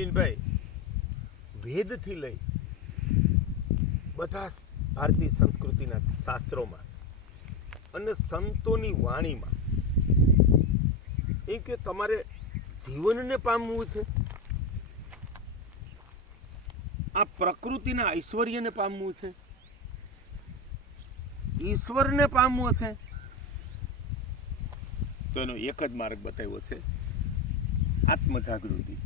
બિપિનભાઈ, વેદથી લઈ બધા ભારતીય સંસ્કૃતિના શાસ્ત્રોમાં અને સંતોની વાણીમાં એ કે તમારે જીવનને પામવું છે, આ પ્રકૃતિના ઐશ્વર્યને પામવું છે, ઈશ્વરને પામવો છે, તો એનો એક જ માર્ગ બતાવ્યો છે, આત્મજાગૃતિ.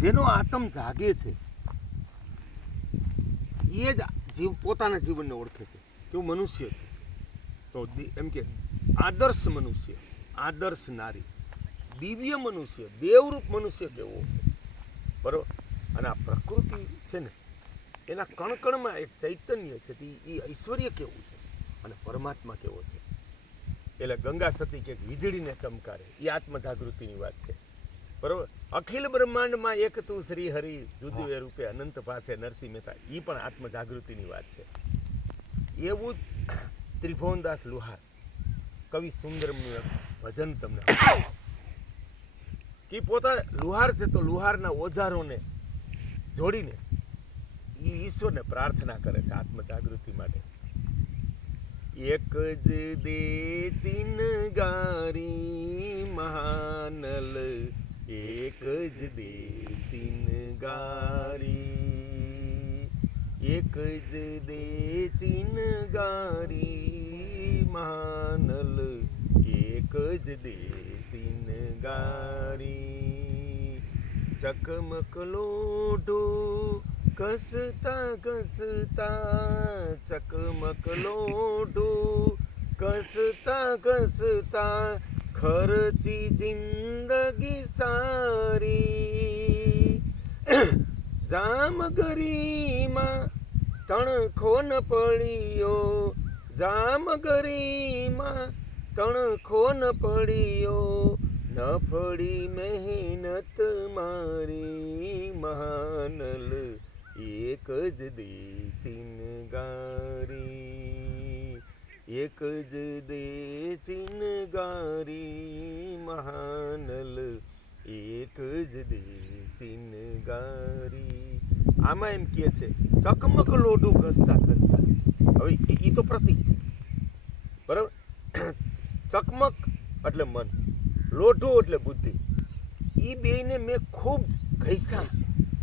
જેનો આત્મ જાગે છે એ જ પોતાના જીવનને ઓળખે છે કે હું મનુષ્ય છું. તો એમ કે આદર્શ મનુષ્ય, આદર્શ નારી, દિવ્ય મનુષ્ય, દેવરૂપ મનુષ્ય કેવો, બરોબર. અને આ પ્રકૃતિ છે ને એના કણકણમાં એક ચૈતન્ય છે, એ ઐશ્વર્ય કેવું છે અને પરમાત્મા કેવો છે. એટલે ગંગા સતી કે વીજળીને ચમકારે, એ આત્મજાગૃતિની વાત છે, બરોબર. અખિલ બ્રહ્માંડમાં એક તું શ્રી હરિ, જુદવે રૂપે અનંત પાસે નરસિંહ મહેતા, એ પણ આત્મજાગૃતિની વાત છે. એવું જ ત્રિભુવનદાસ લુહાર કવિ સુંદરમનું એક ભજન તમને કે પોતા લુહાર છે તો લુહારના ઓજારોને જોડીને એ ઈશ્વરને પ્રાર્થના કરે છે આત્મજાગૃતિ માટે. એક જ દે ચિનગારી મહાનલ, એક જ દે ચિનગારી, એક જ દે ચિનગારી મહાનલ, એક જ દે ચિનગારી. ચકમક લોઢો કસતા કસતા, ચકમક લોઢો કસતા કસતા, ખર્ચી જિંદગી સારી. જામગરીમાં તણખો ન પડ્યો, જામગરીમાં તણખો ન પડ્યો, ન પડી મહેનત મારી મહાનલ, એક જ દે ચિનગારી, એક જ દે ચિનગારી મહાનલ, એક જ દે ચિનગારી. આમાં એમ કહે છે ચકમક લોઢું ઘસતા ઘસતા. હવે એ તો પ્રતીક છે, બરાબર. ચકમક એટલે મન, લોઢું એટલે બુદ્ધિ. એ બેયને મેં ખૂબ ઘસ્યા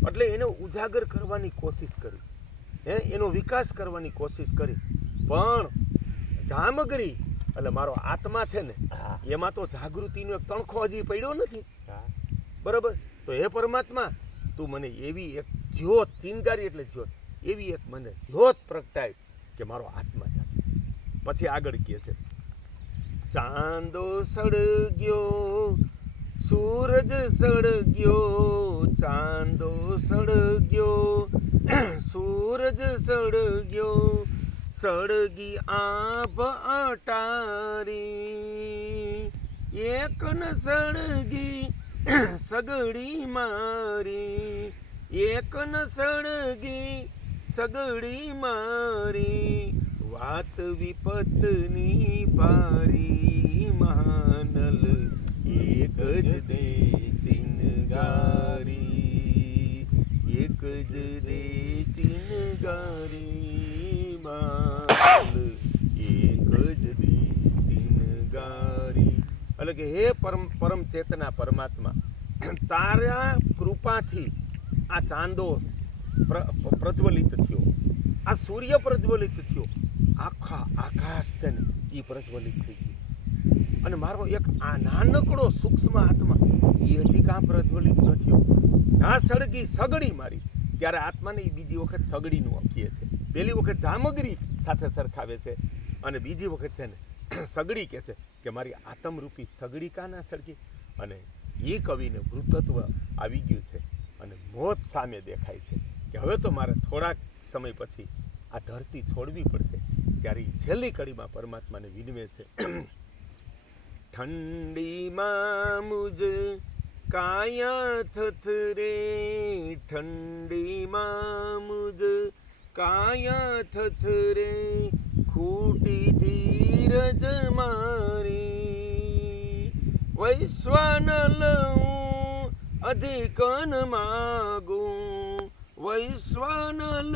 એટલે એને ઉજાગર કરવાની કોશિશ કરી, એનો વિકાસ કરવાની કોશિશ કરી. પણ જામગરી એટલે મારો આત્મા છે ને, એમાં તો જાગૃતિનો એક તણખો હજી પડ્યો નથી, બરાબર. તો હે પરમાત્મા, તું મને એવી એક જ્યોત, ચિનગારી એટલે જ્યોત, એવી એક મને જ્યોત પ્રગટાય કે મારો આત્મા જાગે. પછી આગળ કહે છે ચાંદો સળગ્યો, સૂરજ સળગ્યો, ચાંદો સળગ્યો, સૂરજ સળગ્યો, સળગી આભ અટારી, એક ન સળગી સગડી મારી, એક ન સળગી સગડી મારી, વાત વિપતની ભારી મહાનલ, એક જ દે ચિનગારી, એક જ દે ચિનગારી મહાનલ, એક જ દે ચિનગારી. એટલે કે હે પરમ ચેતના પરમાત્મા, તારા કૃપાથી આ ચાંદો પ્રજ્વલિત થયો, આ સૂર્ય પ્રજ્વલિત થયો, આખા આકાશ છે ને એ પ્રજ્વલિત થઈ ગયું. અને મારો એક આ નાનકડો સૂક્ષ્મ આત્મા એ હજી કાં પ્રજ્વલિત ન થયો. ના સળગી સગડી મારી, ત્યારે આત્માને એ બીજી વખત સગડીનું કહે છે. પહેલી વખત જામગરી સાથે સરખાવે છે અને બીજી વખત છે ને સગડી કહે છે કે મારી આત્મરૂપી સગડી કાં ના સળગી. અને એ કવિને વૃદ્ધત્વ આવી ગયું છે અને મોત સામે દેખાય છે કે હવે તો મારે થોડાક સમય પછી આ ધરતી છોડવી પડશે. ત્યારે એ છેલ્લી કડીમાં પરમાત્માને વિનવે છે ઠંડીમાં મુજ કાયા થથરે, ઠંડીમાં મુજ કાયા થથરે, ખૂટી ધીરજ મારી, વૈશ્વાનલ અધિકન માગું વૈશ્વાનલ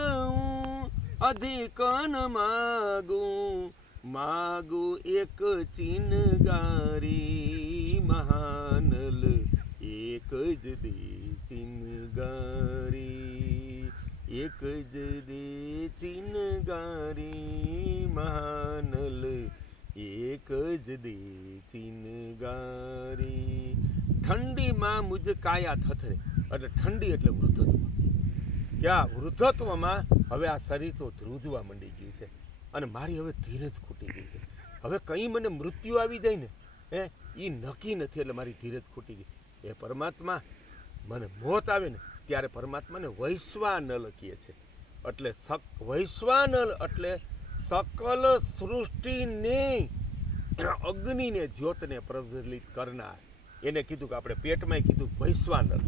અધિકન માગું એક ચિનગારી મહાનલ એક જ દે ચિનગારી એક જ દે ચિનગારી મહાનલ એક જ દે ચિનગારી. ઠંડીમાં મુજ કાયા થથરે એટલે ઠંડી એટલે વૃદ્ધત્વ. ક્યાં વૃદ્ધત્વમાં હવે આ શરીર તો ધ્રુજવા માંડી ગયું છે અને મારી હવે ધીરજ ખૂટી ગઈ છે. હવે કંઈ મને મૃત્યુ આવી જાય ને એ નક્કી નથી એટલે મારી ધીરજ ખૂટી ગઈ. એ પરમાત્મા મને મોત આવે ને ત્યારે પરમાત્માને વૈશ્વાનલ કહે છે. એટલે વૈશ્વાનલ એટલે સકલ સૃષ્ટિને અગ્નિને જ્યોતને પ્રજ્વલિત કરનાર. એને કીધું કે આપણે પેટમાં કીધું વૈશ્વાનલ,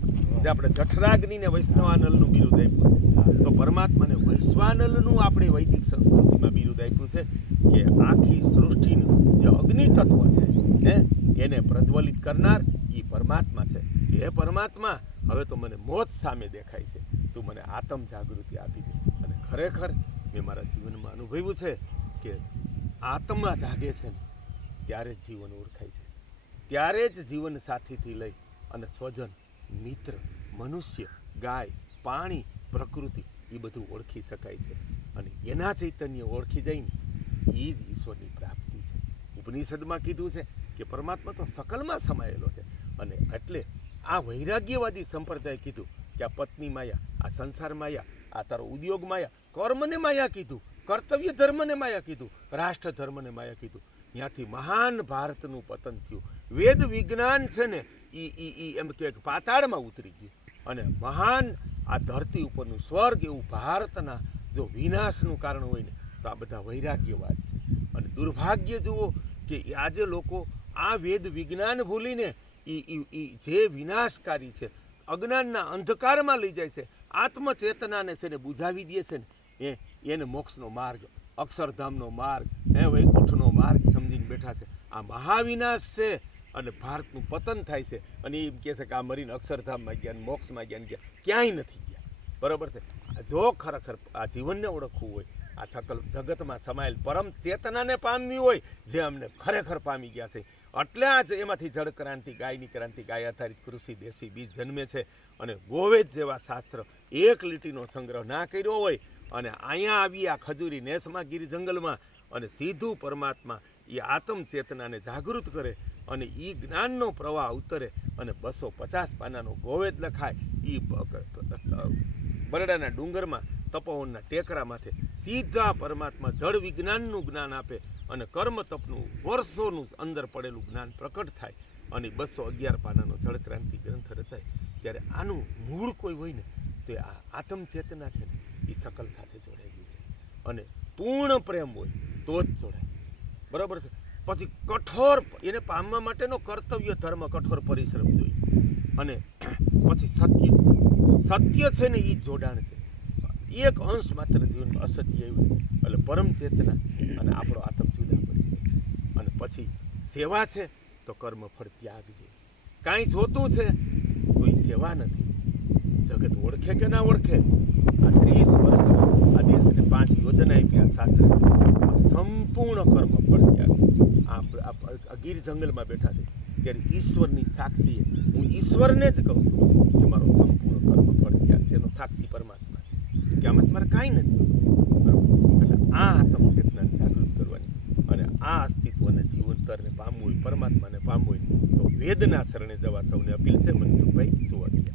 જે આપણે જઠરાગ્નિને વૈષ્ણવાનલનું બિરુદ આપ્યું છે. તો પરમાત્માને વૈશ્વાનલનું આપણે વૈદિક સંસ્કૃતિમાં બિરુદ આપ્યું છે કે આખી સૃષ્ટિનું જે અગ્નિ તત્વ છે એને પ્રજ્વલિત કરનાર એ પરમાત્મા છે. એ પરમાત્મા હવે તો મને મોત સામે દેખાય છે, તું મને આત્મ જાગૃતિ આપી દે. અને ખરેખર મેં મારા જીવનમાં અનુભવ્યું છે કે આત્મા જાગે છે ને ત્યારે જ જીવન ઓળખાય છે. ત્યારે જ જીવન સાથીથી લઈ અને સ્વજન, મિત્ર, મનુષ્ય, ગાય, પાણી, પ્રકૃતિ એ બધું ઓળખી શકાય છે. અને એના ચૈતન્ય ઓળખી જઈને એ જ ઈશ્વરની પ્રાપ્તિ છે. ઉપનિષદમાં કીધું છે કે પરમાત્મા તો સકલમાં સમાયેલો છે. અને એટલે આ વૈરાગ્યવાદી સંપ્રદાય કીધું કે આ પત્ની માયા, આ સંસાર માયા, આ તારો ઉદ્યોગ માયા, કર્મને માયા કીધું, કર્તવ્ય ધર્મને માયા કીધું, રાષ્ટ્ર ધર્મને માયા કીધું. ત્યાંથી મહાન ભારતનું પતન થયું. વેદ વિજ્ઞાન છે ને એ એમ કે પાતાળમાં ઉતરી ગયું અને મહાન આ ધરતી ઉપરનું સ્વર્ગ એવું ભારતના જો વિનાશનું કારણ હોય ને તો આ બધા વૈરાગ્યવાદ છે. અને દુર્ભાગ્ય જુઓ કે આજે લોકો આ વેદ વિજ્ઞાન ભૂલીને જે વિનાશકારી છે, અજ્ઞાનના અંધકારમાં લઈ જાય છે, આત્મચેતનાને છે ને બુઝાવી દે છે ને એને મોક્ષનો માર્ગ, અક્ષરધામનો માર્ગ, વૈકુંઠનો માર્ગ સમજીને બેઠા છે. આ મહાવિનાશ છે અને ભારતનું પતન થાય છે. અને એમ કહે છે કે આ મરીને અક્ષરધામમાં ગયા, મોક્ષમાં ગયા, ક્યાંય નથી ગયા. બરાબર છે. જો ખરેખર આ જીવનને ઓળખવું હોય, આ સકલ જગતમાં સમાયેલ પરમ ચેતનાને પામવી હોય, જે અમને ખરેખર પામી ગયા છે, એટલે આજ એમાંથી જળ ક્રાંતિ, ગાયની ક્રાંતિ, ગાય આધારિત કૃષિ, દેશી બીજ જન્મે છે. અને ગોવેદ જેવા શાસ્ત્ર એક લીટીનો સંગ્રહ ના કર્યો હોય અને અહીંયા આવી આ ખજૂરી નેસમાં ગીર જંગલમાં અને સીધું પરમાત્મા એ આત્મ ચેતનાને જાગૃત કરે અને એ જ્ઞાનનો પ્રવાહ ઉતરે અને 250 પાનાનો ગોવેદ લખાય એ બરડાના ડુંગરમાં તપોવનના ટેકરામાંથી સીધા પરમાત્મા જળ વિજ્ઞાનનું જ્ઞાન આપે અને કર્મ તપનું વર્ષોનું અંદર પડેલું જ્ઞાન પ્રકટ થાય અને 211 પાનાનો જળક્રાંતિ ગ્રંથ રચાય. ત્યારે આનું મૂળ કોઈ હોય ને તો આ આત્મચેતના છે ને એ સકલ સાથે જોડાઈ ગઈ છે. અને પૂર્ણ પ્રેમ હોય તો જ જોડાય. બરાબર છે. પછી કઠોર એને પામવા માટેનો કર્તવ્ય ધર્મ, કઠોર પરિશ્રમ જોઈએ. અને પછી સત્ય છે ને એ જોડાણ છે. એક અંશ માત્ર જીવનમાં અસત્ય આવ્યું એટલે પરમ ચેતના અને આપણો આત્મ જુદા પડી જાય. અને પછી સેવા છે તો કર્મ ફળ ત્યાગ જોઈએ. કાંઈ જોતું છે તો એ સેવા નથી. જગત ઓળખે કે ના ઓળખે, આ 30 વર્ષમાં આ દેશને 5 યોજના આપી આ શાસ્ત્ર, સંપૂર્ણ કર્મ ફળ ત્યાગ. આ ગીર જંગલમાં બેઠા છે ત્યારે ઈશ્વરની સાક્ષીએ હું ઈશ્વરને જ કહું છું કે મારો સંપૂર્ણ કર્મ ફળ ત્યાગ છે. એનો સાક્ષી પરમાત્મા છે કે આમાં તમારે કાંઈ નથી. બરાબર. એટલે આ આત્મ ચેતનાને જાગૃત કરવાની અને આ અસ્તિત્વને જીવંતરને પામવું હોય, પરમાત્માને પામવું હોય તો વેદના શરણે જવા સૌને અપીલ છે. મનસુખભાઈ સુવાડિયા.